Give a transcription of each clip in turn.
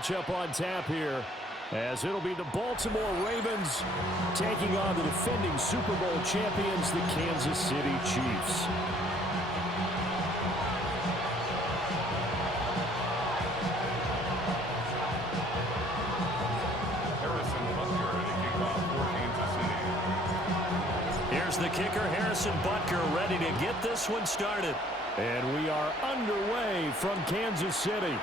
matchup on tap here, as it'll be the Baltimore Ravens taking on the defending Super Bowl champions, the Kansas City Chiefs. Here's the kicker, Harrison Butker, ready to get this one started. And we are underway from Kansas City.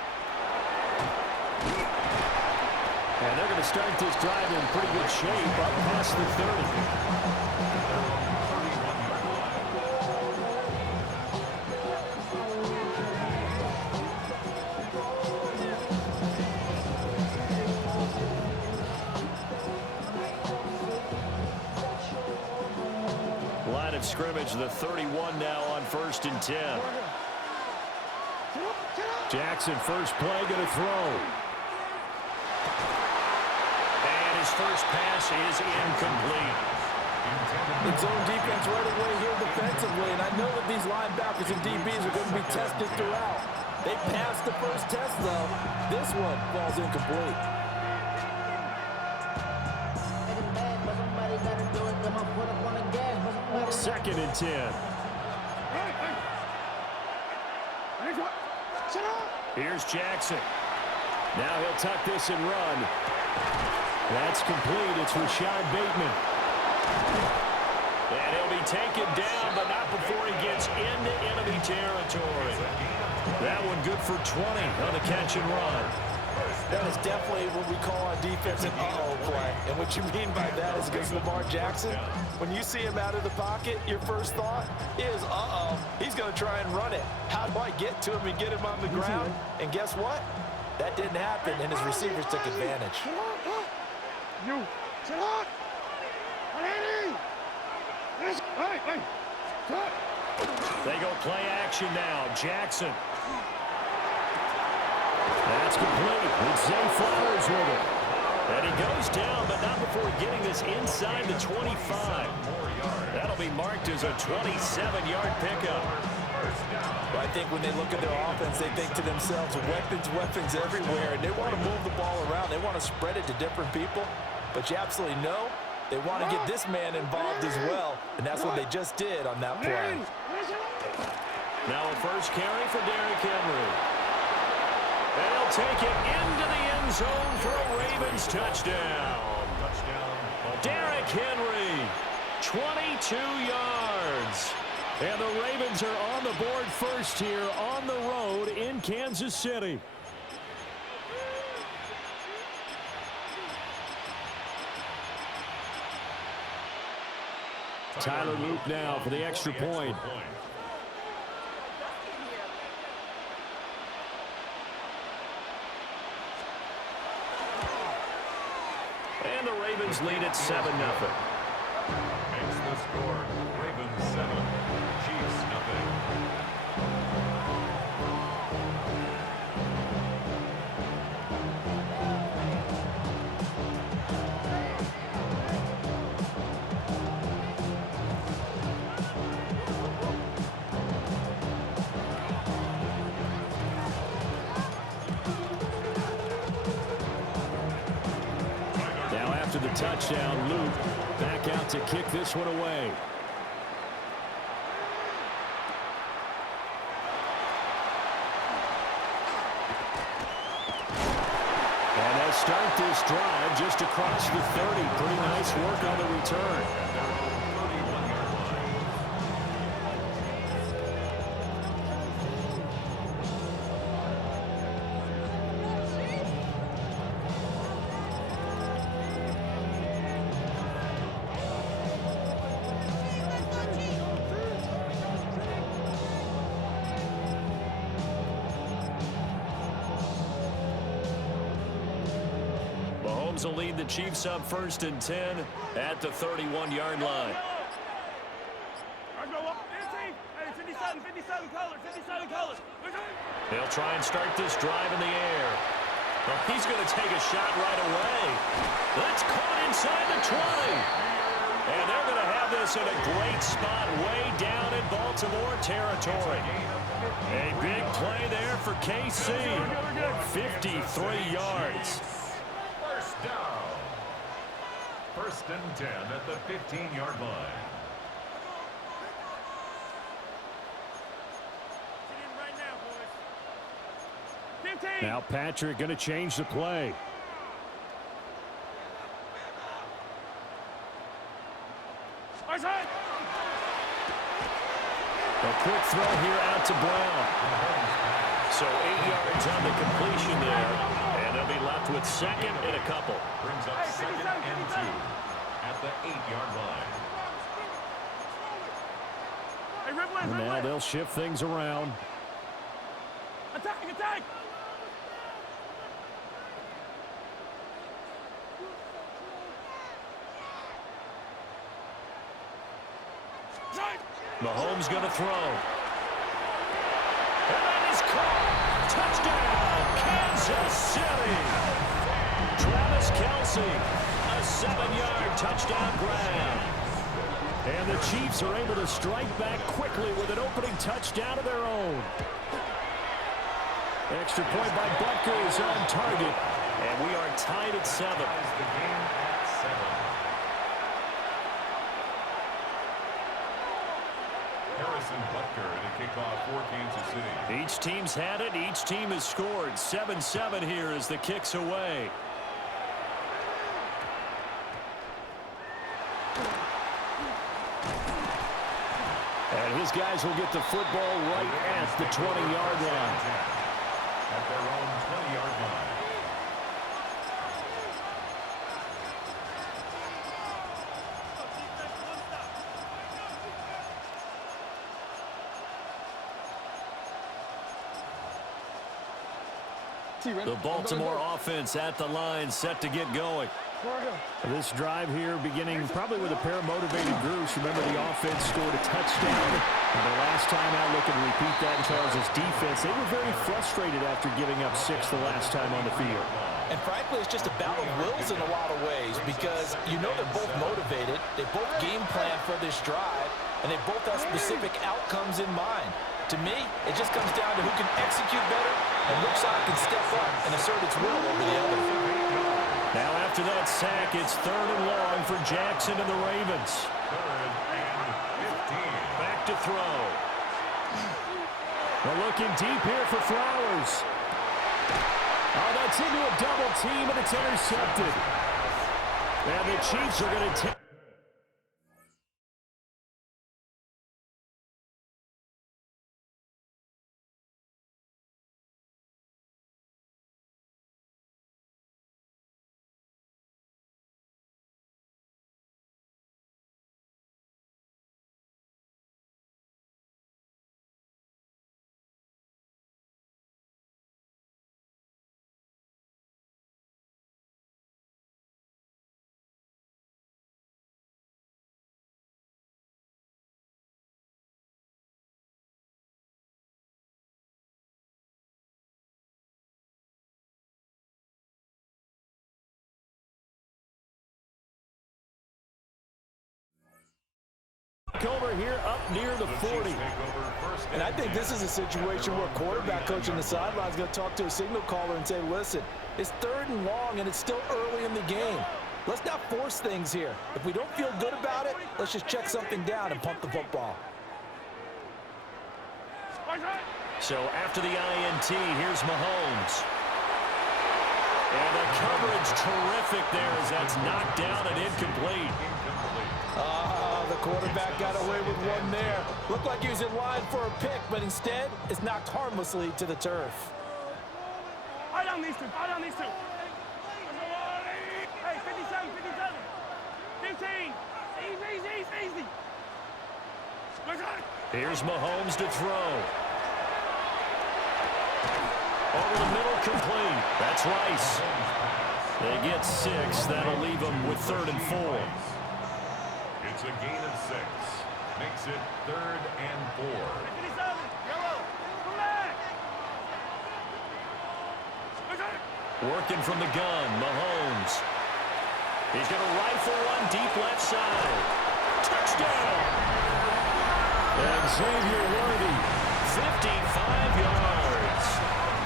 And they're going to start this drive in pretty good shape up past the 30. Line of scrimmage, the 31 now on 1st and 10. Jackson, first play, going to throw. And his first pass is incomplete. It's zone defense right away here defensively, and I know that these linebackers and DBs are going to be tested throughout. They passed the first test, though. This one falls incomplete. 2nd and 10. Here's Jackson. Now he'll tuck this and run. That's complete. It's Rashad Bateman. And he'll be taken down, but not before he gets into enemy territory. That one good for 20 on the catch and run. That is definitely what we call on defense an uh-oh play. And what you mean by that is against Lamar Jackson, when you see him out of the pocket, your first thought is, uh-oh, he's going to try and run it. How do I get to him and get him on the ground? And guess what? That didn't happen, and his receivers took advantage. They go play action now. Jackson. That's complete. It's Zay Flowers with it. And he goes down, but not before getting this inside the 25. That'll be marked as a 27-yard pickup. Well, I think when they look at their offense, they think to themselves, weapons everywhere, and they want to move the ball around. They want to spread it to different people. But you absolutely know they want to get this man involved as well, and that's what they just did on that play. Now a first carry for Derrick Henry. And he'll take it into the end zone for a Ravens touchdown. Derrick Henry, 22 yards. And the Ravens are on the board first here on the road in Kansas City. Tyler Loop now for the extra point. And the Ravens lead at 7-0. Makes the score. Ravens 7, Chiefs nothing. After the touchdown, Luke back out to kick this one away. And they'll start this drive just across the 30. Pretty nice work on the return. Will lead the Chiefs up 1st and 10 at the 31-yard line. They'll try and start this drive in the air. Well, he's going to take a shot right away. That's caught inside the 20. And they're going to have this in a great spot way down in Baltimore territory. A big play there for KC. 53 yards. First down. First and 10 at the 15-yard line. Now Patrick going to change the play. A quick throw here out to Brown. So 8 yards on the completion there. And they'll be left with second and a couple. Brings up second and 2 at the 8-yard line. And now they'll shift things around. Attack, attack! Mahomes going to throw. And that is caught. Touchdown, Kansas City. Travis Kelce, a 7-yard touchdown grab. And the Chiefs are able to strike back quickly with an opening touchdown of their own. Extra point by Butker is on target. And we are tied at 7. The game at 7. Harrison Butker to kick off for Kansas City. Each team's had it. Each team has scored. 7-7 here as the kick's away. And his guys will get the football right at the 20-yard line. At their own 20-yard line. The Baltimore offense at the line, set to get going. This drive here beginning probably with a pair of motivated groups. Remember, the offense scored a touchdown. And the last time out, looking to repeat that in Charles' defense, they were very frustrated after giving up 6 the last time on the field. And frankly, it's just a battle of wills in a lot of ways because you know they're both motivated. They both game plan for this drive, and they both have specific outcomes in mind. To me, it just comes down to who can execute better and which side can step up and assert its will over the other. Now after that sack, it's 3rd and long for Jackson and the Ravens. 3rd and 15. Back to throw. We're looking deep here for Flowers. Oh, that's into a double team, and it's intercepted. And the Chiefs are going to take. Over here up near the 40. And I think this is a situation where quarterback coach on the sideline is going to talk to a signal caller and say, listen, it's 3rd and long and it's still early in the game. Let's not force things here. If we don't feel good about it, let's just check something down and pump the football. So after the INT, here's Mahomes. And the coverage terrific there as that's knocked down and incomplete. The quarterback got away with one there. Looked like he was in line for a pick, but instead, it's knocked harmlessly to the turf. Eye down these two. Eye down these two. Hey, 57, 57. 15. Easy. Here's Mahomes to throw. Over the middle, complete. That's Rice. They get 6. That'll leave them with 3rd and 4. It's a gain of 6. Makes it 3rd and 4. 57. Yellow. Come back. Working from the gun, Mahomes. He's going to rifle one deep left side. Touchdown! And Xavier Worthy, 55 yards.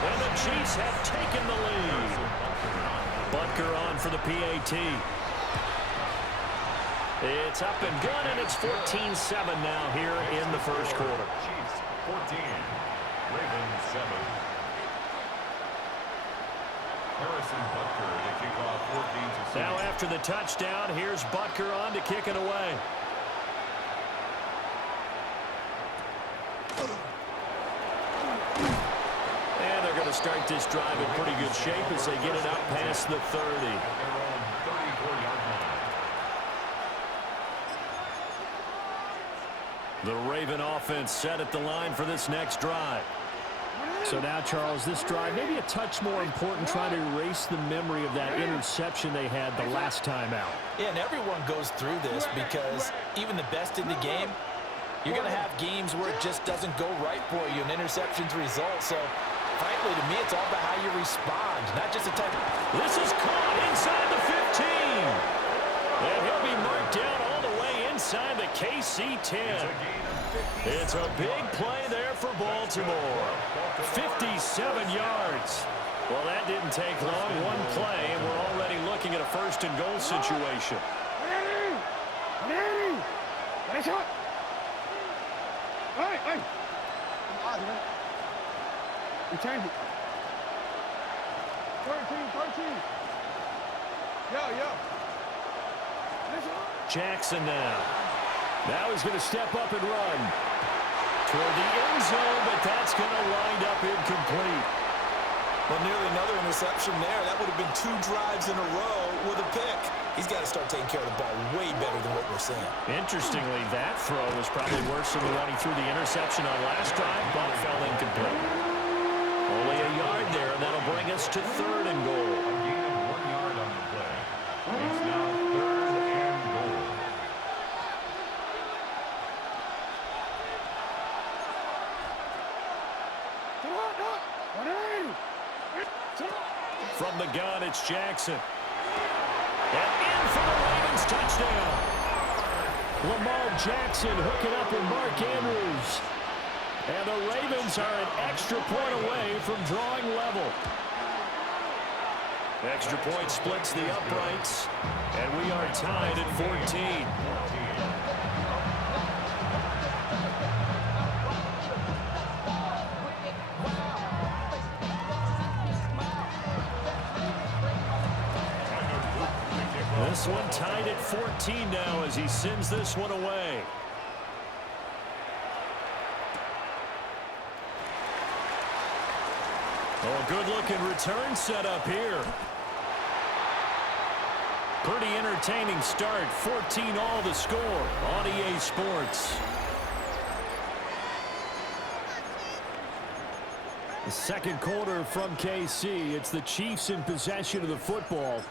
And the Chiefs have taken the lead. Butker on for the PAT. It's up and good, and it's 14-7 now here in the first quarter. Chiefs 14, Ravens 7. Harrison Butker to kick off 14-7. Now after the touchdown, here's Butker on to kick it away. And they're going to start this drive in pretty good shape as they get it up past the 30. At their own 34-yard line. The Raven offense set at the line for this next drive. So now, Charles, this drive maybe a touch more important, trying to erase the memory of that interception they had the last time out. Yeah, and everyone goes through this because even the best in the game, you're going to have games where it just doesn't go right for you, and interceptions result. So, frankly, to me, it's all about how you respond, not just a type of... This is caught inside the 15. And he'll be marked down all the way inside the KC 10. It's a big play there for Baltimore. 57 yards. Well, that didn't take long. One play, and we're already looking at a first-and-goal situation. Return it. 13. Yo. Jackson now. Now he's going to step up and run toward the end zone, but that's going to wind up incomplete. Well, nearly another interception there. That would have been 2 drives in a row with a pick. He's got to start taking care of the ball way better than what we're seeing. Interestingly, that throw was probably worse than the one he threw the interception on last drive. Ball fell incomplete. Only a yard there, and that'll bring us to 3rd and goal. A gain of 1 yard on the play. It's now 3rd and goal. From the gun, it's Jackson. And in for the Ravens touchdown. Lamar Jackson hooking up with Mark Andrews. And the Ravens are an extra point away from drawing level. Extra point splits the uprights. And we are tied at 14. This one tied at 14 now as he sends this one away. Oh, good-looking return set up here. Pretty entertaining start. 14 all the score on EA Sports. The second quarter from KC. It's the Chiefs in possession of the football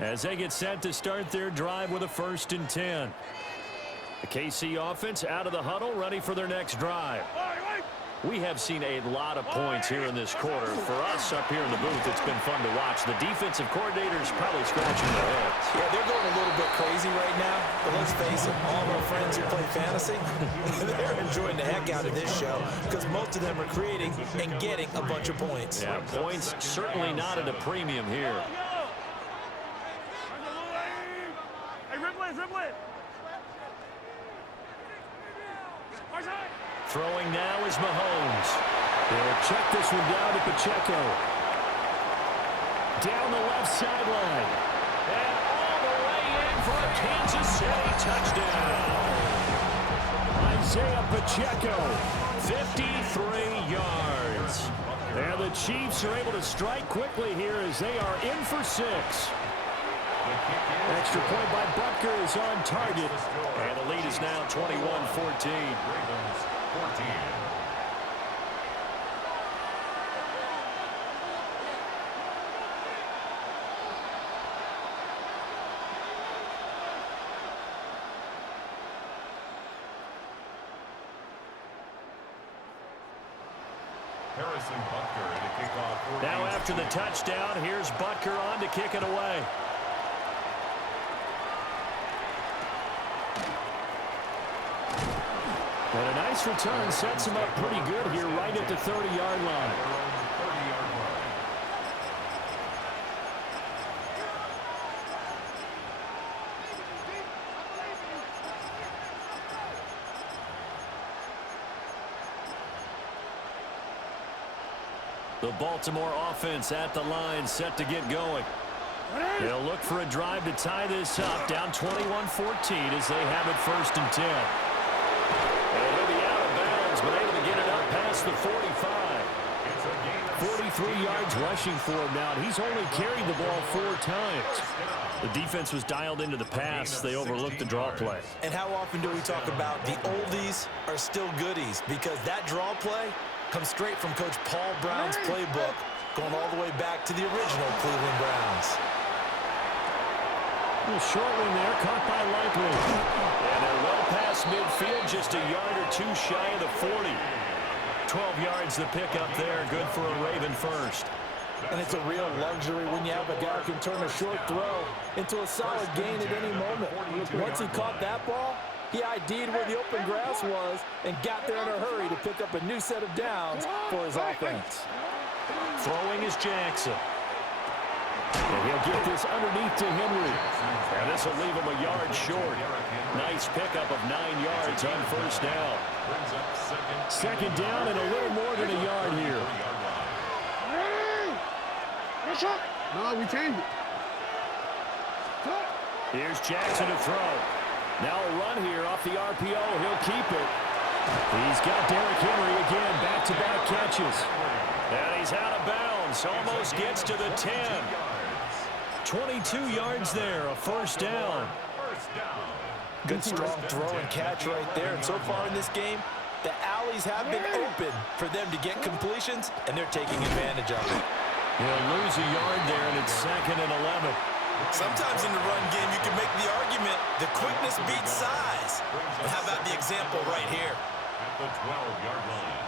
as they get set to start their drive with a 1st and 10. The KC offense out of the huddle, ready for their next drive. We have seen a lot of points here in this quarter. For us up here in the booth, it's been fun to watch. The defensive coordinators probably scratching their heads. Yeah, they're going a little bit crazy right now. But let's face it, all of our friends who play fantasy, they're enjoying the heck out of this show because most of them are creating and getting a bunch of points. Yeah, points certainly not at a premium here. Hey, dribble it. Throwing now is Mahomes. They'll check this one down to Pacheco. Down the left sideline. And all the way in for a Kansas City touchdown. Isaiah Pacheco, 53 yards. And the Chiefs are able to strike quickly here as they are in for 6. Extra point by Butker is on target. And the lead is now 21-14. Ravens 14. Harrison Butker to kick off. Now after the touchdown, here's Butker on to kick it away. And a nice return sets him up pretty good here right at the 30-yard line. The Baltimore offense at the line, set to get going. They'll look for a drive to tie this up, down 21-14 as they have it 1st and 10. And he'll be out of bounds, but able to get it up past the 45. 43 yards rushing for him now, and he's only carried the ball 4 times. The defense was dialed into the pass. They overlooked the draw play. And how often do we talk about the oldies are still goodies? Because that draw play comes straight from Coach Paul Brown's playbook, going all the way back to the original Cleveland Browns. A little short one there, caught by Likely. And they're well past midfield, just a yard or 2 shy of the 40. 12 yards the pickup there, good for a Raven first. And it's a real luxury when you have a guy who can turn a short throw into a solid gain at any moment. Once he caught that ball, he ID'd where the open grass was and got there in a hurry to pick up a new set of downs for his offense. Throwing is Jackson. And he'll get this underneath to Henry. And this will leave him a yard short. Nice pickup of 9 yards on 1st down. 2nd down and a little more than a yard here. No, we changed it. Here's Jackson to throw. Now a run here off the RPO. He'll keep it. He's got Derrick Henry again. Back-to-back catches. And he's out of bounds. Almost gets to the 10. 22 yards there. A 1st down. Good strong throw and catch right there. And so far in this game, the alleys have been open for them to get completions, and they're taking advantage of it. He'll lose a yard there, and it's 2nd and 11. Sometimes in the run game, you can make the argument the quickness beats size. And how about the example right here? At the 12-yard line.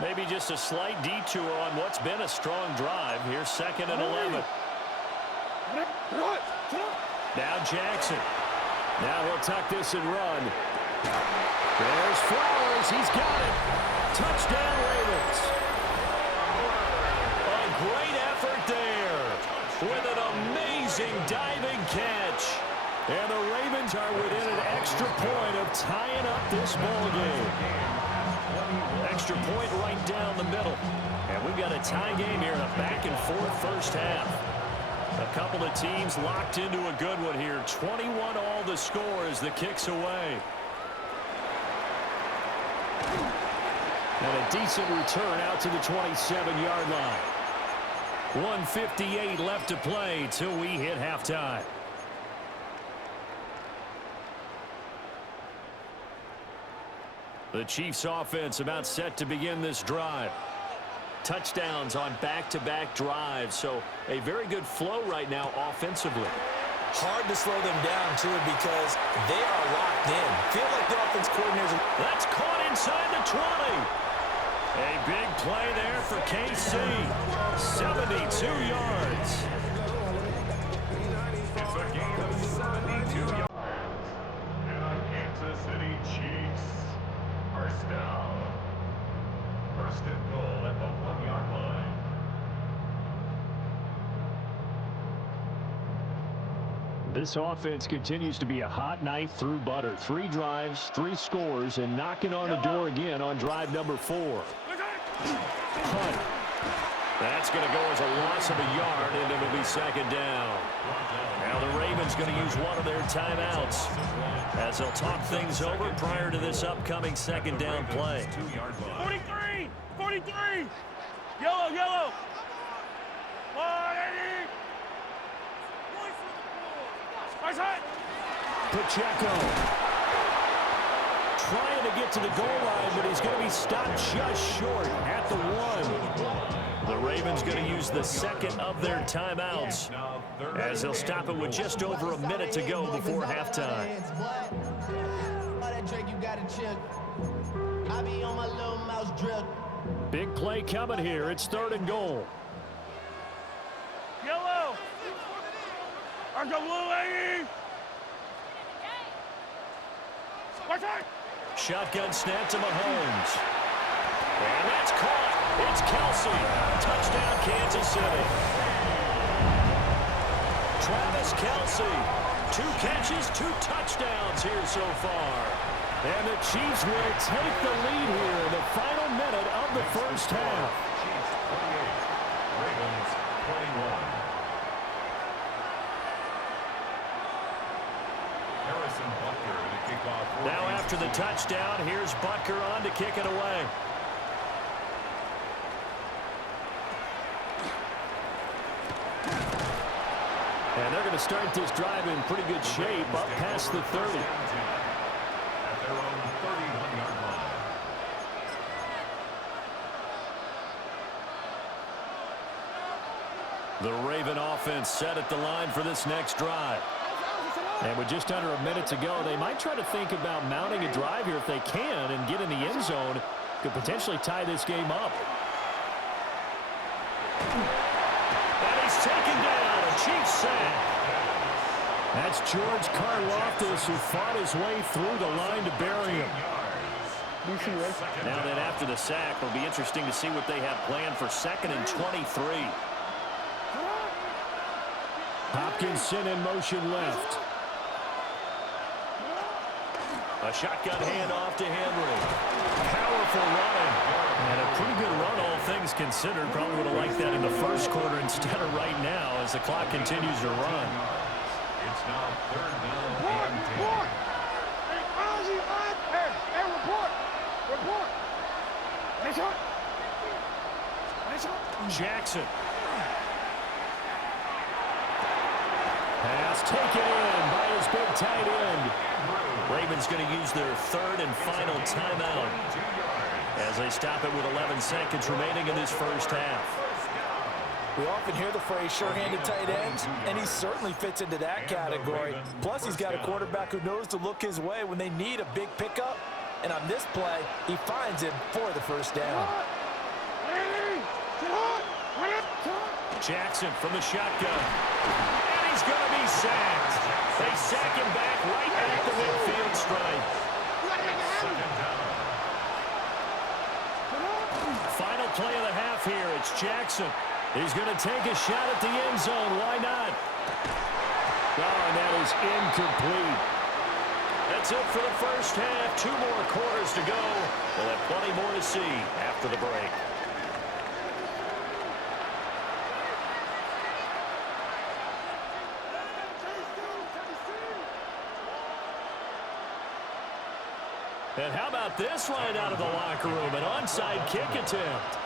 Maybe just a slight detour on what's been a strong drive. Here's 2nd and 11. Now Jackson. Now he'll tuck this and run. There's Flowers. He's got it. Touchdown, Ravens. A great effort there with an amazing diving catch. And the Ravens are within an extra point of tying up this ball game. Extra point right down the middle. And we've got a tie game here in a back-and-forth 1st half. A couple of teams locked into a good one here. 21 all the score as the kick's away. And a decent return out to the 27-yard line. 1:58 left to play till we hit halftime. The Chiefs offense about set to begin this drive. Touchdowns on back-to-back drives, so a very good flow right now offensively. Hard to slow them down, too, because they are locked in. Feel like the offense coordinators. That's caught inside the 20. A big play there for KC. 72 yards. It's a gain of 72 yards. And the Kansas City Chiefs. 1st down. 1st and goal at the 1-yard line. This offense continues to be a hot knife through butter. 3 drives, 3 scores, and knocking on the door again on drive number 4. Punt. That's going to go as a loss of a yard, and it'll be 2nd down. Now the Ravens going to use one of their timeouts as they'll talk things over prior to this upcoming 2nd down play. 43! 43! Yellow, yellow! 180! Right side! Pacheco trying to get to the goal line, but he's going to be stopped just short at the 1. The Ravens going to use the 2nd of their timeouts as they'll stop it with just over a minute to go before halftime. I be on my little mouse drill. Big play coming here. It's 3rd and goal. Yellow. Arch the blue, lady. Watch out. Shotgun snap to Mahomes. And that's caught. It's Kelsey. Touchdown, Kansas City. Travis Kelsey. 2 catches, 2 touchdowns here so far. And the Chiefs will take the lead here in the final minute of the first half. Chiefs 28, Ravens 21. Harrison Butker to kick off. Now after the touchdown, here's Butker on to kick it away. And they're going to start this drive in pretty good shape, up past the 30. At their own 31-yard line. The Raven offense set at the line for this next drive. And with just under a minute to go, they might try to think about mounting a drive here if they can and get in the end zone. Could potentially tie this game up. And he's taken down. A Chiefs sack. That's George Karlaftis, who fought his way through the line to bury him. Now then, after the sack, it'll be interesting to see what they have planned for 2nd and 23. Hopkinson in motion left. A shotgun handoff to Henry. Powerful running. And a pretty good run, all things considered. Probably would have liked that in the first quarter instead of right now as the clock continues to run. It's now 3rd down Report, and 10. report. Hey, Ozzy, hey, report. Report. Nice shot. Nice shot. Jackson. Pass taken in by his big tight end. Ravens going to use their 3rd and final timeout as they stop it with 11 seconds remaining in this first half. We often hear the phrase sure-handed tight ends, and he certainly fits into that category. Plus, he's got a quarterback who knows to look his way when they need a big pickup. And on this play, he finds him for the first down. Jackson from the shotgun. And he's going to be sacked. They sack him back right at the midfield stripe. Final play of the half here. It's Jackson. He's going to take a shot at the end zone. Why not? Oh, and that is incomplete. That's it for the first half. 2 more quarters to go. We'll have plenty more to see after the break. And how about this line out of the locker room? An onside kick attempt.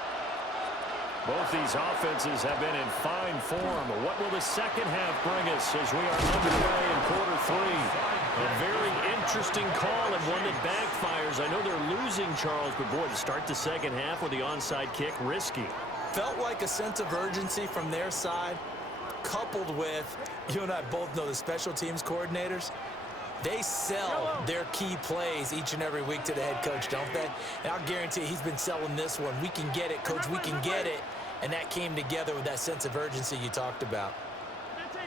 Both these offenses have been in fine form. What will the second half bring us as we are underway in quarter 3? A very interesting call and one that backfires. I know they're losing, Charles, but boy, to start the second half with the onside kick, risky. Felt like a sense of urgency from their side, coupled with, you and I both know the special teams coordinators. They sell their key plays each and every week to the head coach, don't they? And I'll guarantee he's been selling this one. We can get it, coach, we can get it. And that came together with that sense of urgency you talked about. 15.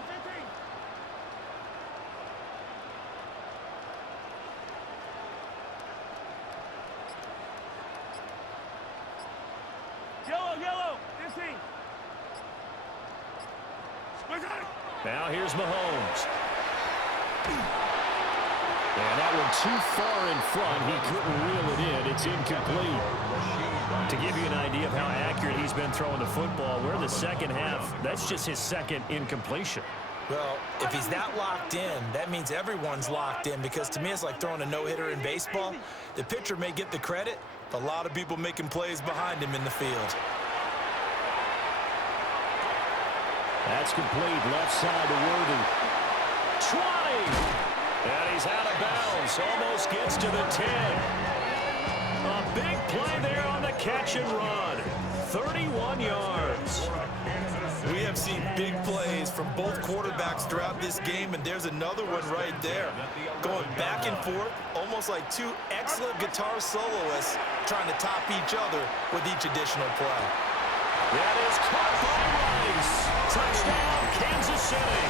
Yellow, 15. Now here's Mahomes. And that one too far in front. He couldn't reel it in. It's incomplete. To give you an idea of how accurate he's been throwing the football, we're in the second half. That's just his 2nd incompletion. Well, if he's that locked in, that means everyone's locked in, because to me it's like throwing a no-hitter in baseball. The pitcher may get the credit, but a lot of people making plays behind him in the field. That's complete. Left side to Worthy. 20! And he's out of bounds. Almost gets to the 10. A big play there on the catch and run. 31 yards. Kansas We have seen big plays from both quarterbacks throughout this game, and there's another one right there. Going back and forth, almost like two excellent guitar soloists trying to top each other with each additional play. That is caught by Rice. Touchdown, Kansas City.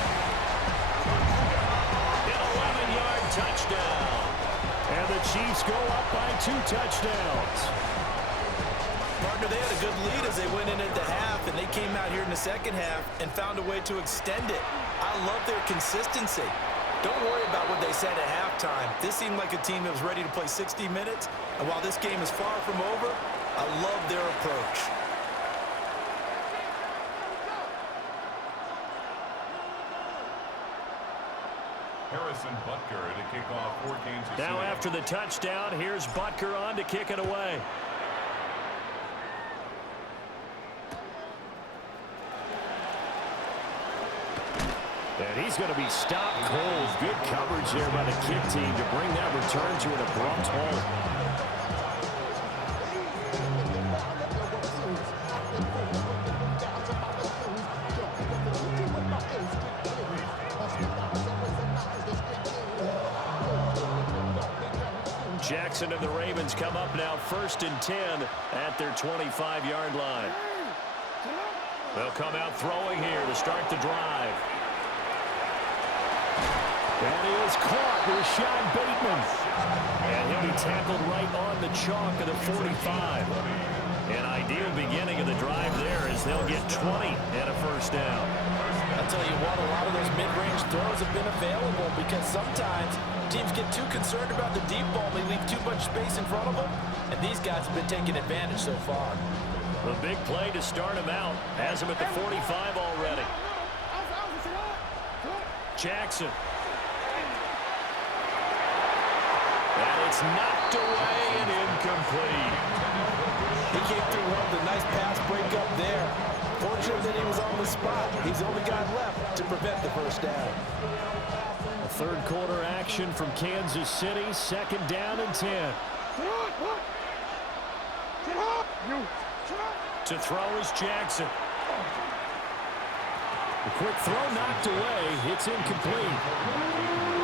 An 11-yard touchdown. And the Chiefs go up by 2 touchdowns. Partner, they had a good lead as they went in at the half, and they came out here in the second half and found a way to extend it. I love their consistency. Don't worry about what they said at halftime. This seemed like a team that was ready to play 60 minutes, and while this game is far from over, I love their approach. Harrison Butker to kick off for Kansas City. Now after the touchdown, here's Butker on to kick it away. And he's going to be stopped cold. Good coverage there by the kick team to bring that return to an abrupt halt. Jackson and the Ravens come up now 1st and 10 at their 25-yard line. They'll come out throwing here to start the drive. And he is caught, Rashad Bateman. And he'll be tackled right on the chalk of the 45. An ideal beginning of the drive there as they'll get 20 and a first down. I'll tell you what, a lot of those mid-range throws have been available because sometimes teams get too concerned about the deep ball. They leave too much space in front of them, and these guys have been taking advantage so far. The big play to start him out. Has him at the 45 already. Jackson. And it's knocked away and incomplete. He came through one with a nice pass breakup there. Fortunate that he was on the spot. He's the only guy left to prevent the first down. A third quarter action from Kansas City. 2nd down and 10. To throw is Jackson. The quick throw knocked away. It's incomplete.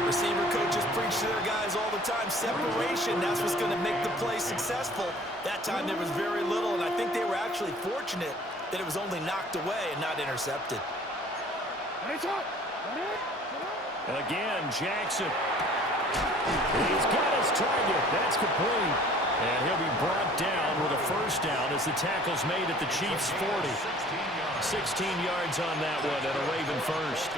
Receiver coaches preach to their guys all the time. Separation, that's what's going to make the play successful. That time there was very little, and I think they were actually fortunate that it was only knocked away and not intercepted. Again, Jackson. He's got his target. That's complete. And he'll be brought down with a first down as the tackle's made at the Chiefs' 40. 16 yards on that one and a Raven first.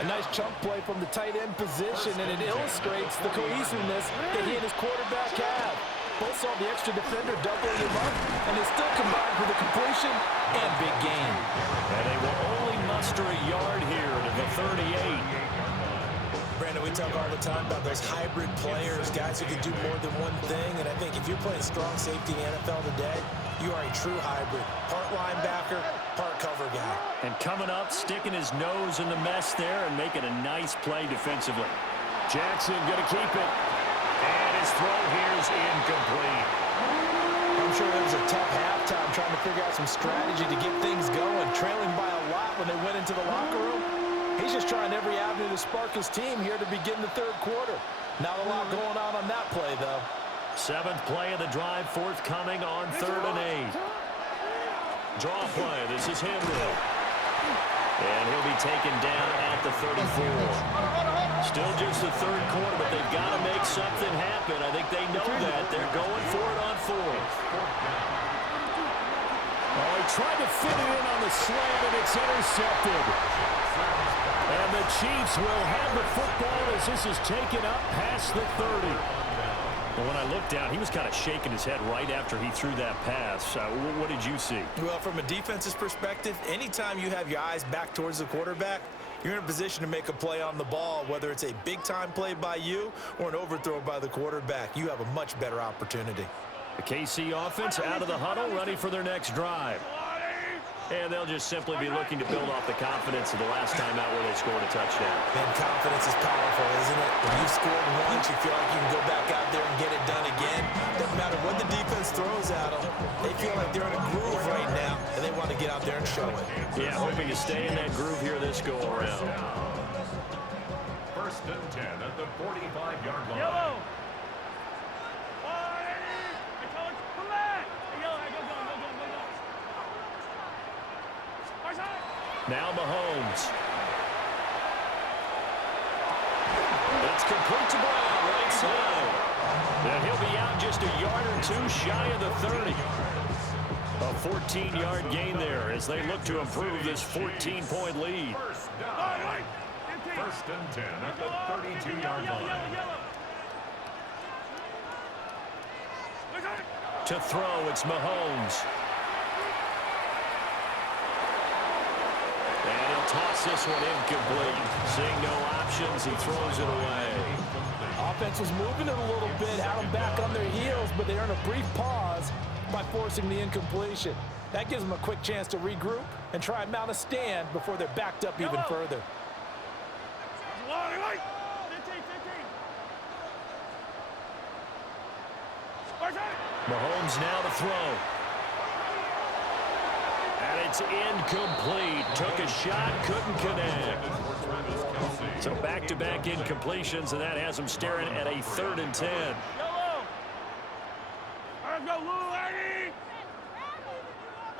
A nice chunk play from the tight end position, and it illustrates the cohesiveness that he and his quarterback have. Both saw the extra defender doubling him up, and they still combined for the completion and big gain. And they will only muster a yard here to the 38. Brandon, we talk all the time about those hybrid players, guys who can do more than one thing, and I think if you're playing strong safety in the NFL today, you are a true hybrid. Part linebacker, part cover guy. And coming up, sticking his nose in the mess there and making a nice play defensively. Jackson going to keep it. And his throw here is incomplete. I'm sure it was a tough halftime trying to figure out some strategy to get things going, trailing by a lot when they went into the locker room. He's just trying every avenue to spark his team here to begin the third quarter. Not a lot going on that play, though. 7th play of the drive forthcoming on 3rd and 8. Draw play. This is Henry. And he'll be taken down at the 34. Still just the third quarter, but they've got to make something happen. I think they know that. They're going for it on 4th. Oh, he tried to fit it in on the slant, and it's intercepted. And the Chiefs will have the football as this is taken up past the 30. Well, when I looked down, he was kind of shaking his head right after he threw that pass. What did you see? Well, from a defense's perspective, anytime you have your eyes back towards the quarterback, you're in a position to make a play on the ball, whether it's a big-time play by you or an overthrow by the quarterback. You have a much better opportunity. The KC offense out of the huddle, ready for their next drive. And they'll just simply be looking to build off the confidence of the last time out where they scored a touchdown. Man, confidence is powerful, isn't it? When you've scored once, you feel like you can go back out there and get it done again. Doesn't matter what the defense throws at them. They feel like they're in a groove right now, and they want to get out there and show it. Yeah, hoping to stay in that groove here this go-around. First and 10 at the 45-yard line. Yellow. I told you, come back. Yellow, go. Now Mahomes. It's complete to Brown, right side. And he'll be out just a yard or two shy of the 30. A 14-yard gain there as they look to improve this 14-point lead. First down. First and 10 at the 32-yard line. To throw, it's Mahomes. And he'll toss this one incomplete. Seeing no options, he throws it away. Offense was moving it a little bit, had them back on their heels, but they earned a brief pause by forcing the incompletion. That gives them a quick chance to regroup and try and mount a stand before they're backed up even further. Mahomes now to throw. And it's incomplete. Took a shot, couldn't connect. So back-to-back incompletions, and that has him staring at a 3rd and 10. Let's go, Lou, Aggie!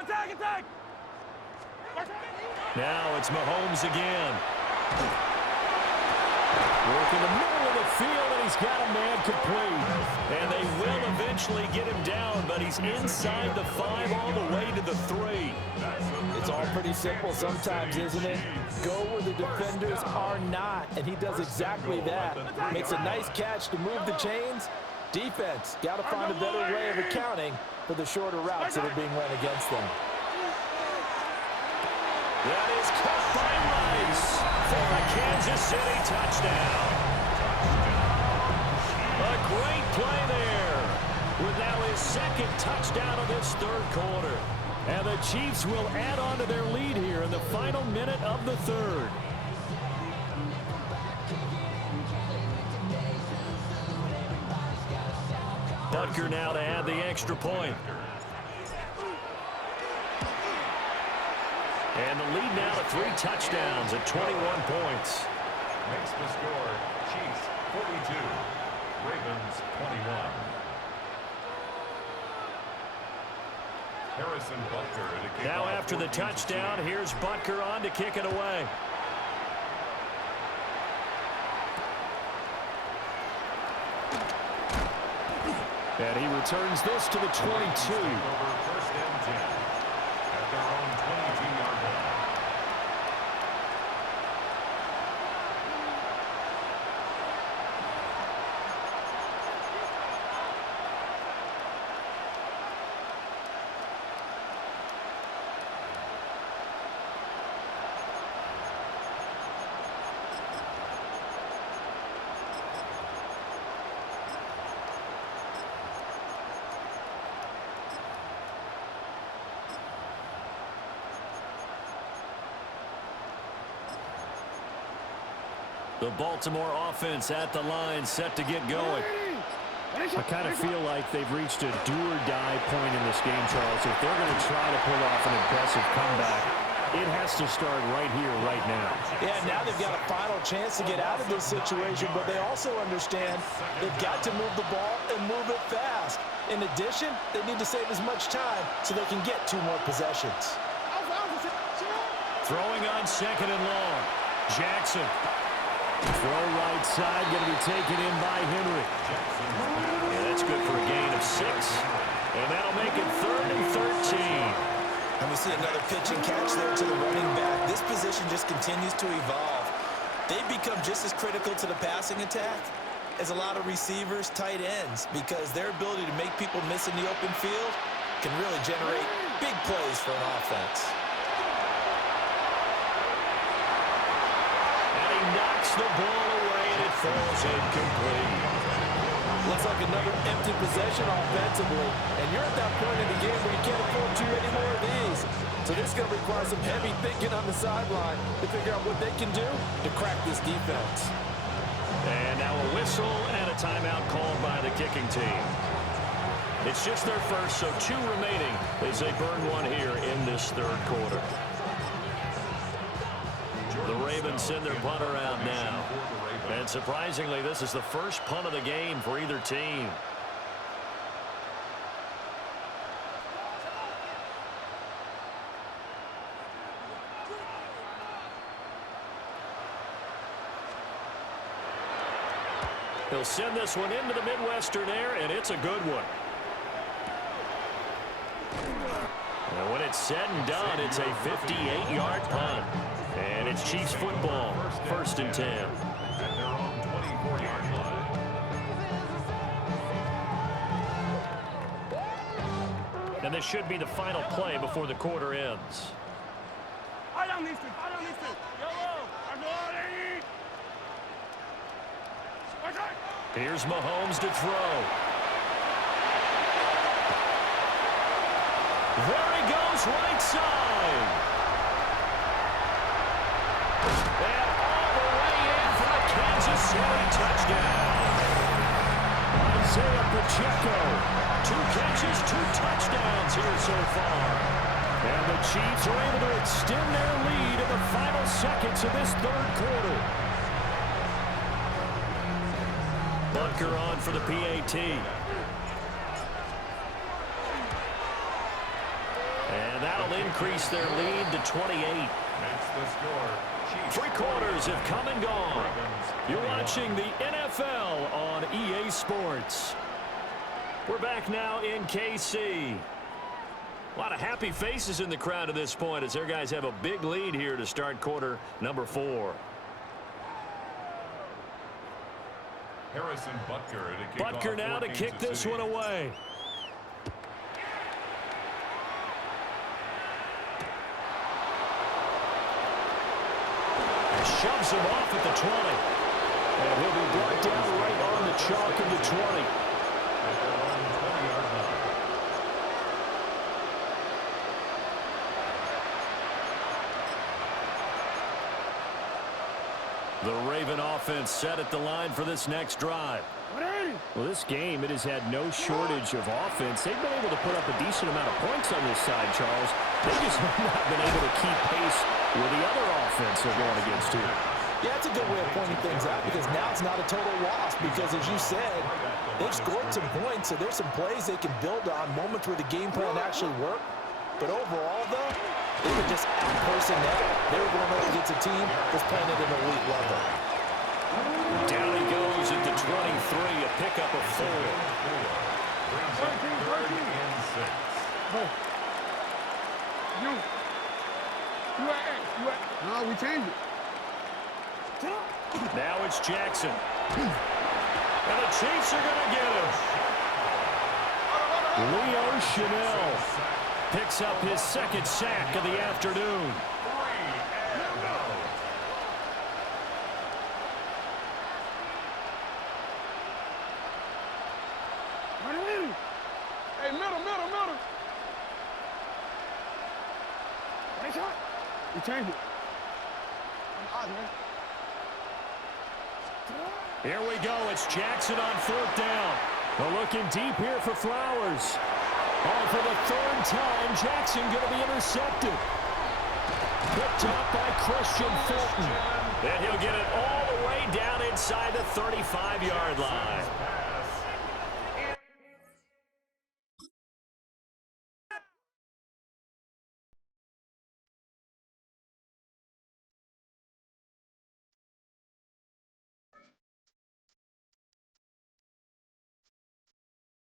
Attack! Now it's Mahomes again. Work in the middle of the field, and he's got a man complete. And they will eventually get him down, but he's inside the 5 all the way to the 3. It's all pretty simple sometimes, isn't it? Go where the defenders are not, and he does exactly that. Makes a nice catch to move the chains. Defense, got to find a better way of accounting for the shorter routes that are being run against them. That is caught by Rice for a Kansas City touchdown. A great play there with now his 2nd touchdown of this 3rd quarter. And the Chiefs will add on to their lead here in the final minute of the 3rd. Butker now to add the extra point. And the lead now to 3 touchdowns at 21 points. Makes the score Chiefs 42, Ravens 21. Harrison Butker to kick Now off after the 14-2. touchdown, here's Butker on to kick it away. And he returns this to the 22. Over first and 10 at their own 22-yard line. The Baltimore offense at the line, set to get going. I kind of feel like they've reached a do-or-die point in this game, Charles. If they're going to try to pull off an impressive comeback, it has to start right here, right now. Yeah, now they've got a final chance to get out of this situation, but they also understand they've got to move the ball and move it fast. In addition, they need to save as much time so they can get 2 more possessions. Throwing on 2nd and long. Jackson. Throw right side, going to be taken in by Henry. Yeah, that's good for a gain of 6. And that'll make it 3rd and 13. And we see another pitch and catch there to the running back. This position just continues to evolve. They've become just as critical to the passing attack as a lot of receivers, tight ends, because their ability to make people miss in the open field can really generate big plays for an offense. Knocks the ball away, and it falls incomplete. Looks like another empty possession offensively, and you're at that point in the game where you can't afford too many more of these. So So this is going to require some heavy thinking on the sideline to figure out what they can do to crack this defense. And now a whistle and a timeout called by the kicking team. It's just their first, so 2 remaining as they burn one here in this third quarter. The Ravens send their punter out now. And surprisingly, this is the first punt of the game for either team. He'll send this one into the Midwestern air, and it's a good one. And when it's said and done, it's a 58-yard punt. And it's Chiefs football, 1st and 10. At their own 24-yard line. And this should be the final play before the quarter ends. I don't need to. Yellow. I'm going. Okay. Here's Mahomes to throw. There he goes, right side. And all the way in for a Kansas City touchdown. Isaiah Pacheco, 2 catches, 2 touchdowns here so far. And the Chiefs are able to extend their lead in the final seconds of this third quarter. Butker on for the PAT. And that'll increase their lead to 28. That's the score. 3 quarters have come and gone. You're watching the NFL on EA Sports. We're back now in KC. A lot of happy faces in the crowd at this point as their guys have a big lead here to start quarter number 4. Harrison Butker to kick Butker off now for to kick Kansas this City. one away. Shoves him off at the 20. And he'll be brought down right on the chalk of the 20. At their own 20-yard line. The Raven offense set at the line for this next drive. Well, this game, it has had no shortage of offense. They've been able to put up a decent amount of points on this side, Charles. They just have not been able to keep pace with the other offense they're going against here. Yeah, it's a good way of pointing things out because now it's not a total loss because, as you said, they've scored some points, so there's some plays they can build on, moments where the game plan actually worked. But overall, though, they were just out-pursing that. They were going up against a team that's playing at an elite level. Down he goes at the 23, a pickup of 4. Brings up 3rd and 6. You at X. No, we changed it. Now it's Jackson. And the Chiefs are going to get him. Leo Chanel picks up his 2nd sack of the afternoon. 3 and out. Hey, middle. Nice shot. We changed it. I'm man. Here we go. It's Jackson on 4th down. We're looking deep here for Flowers. Oh, for the 3rd time, Jackson going to be intercepted. Picked up by Christian Fulton. And he'll get it all the way down inside the 35-yard line.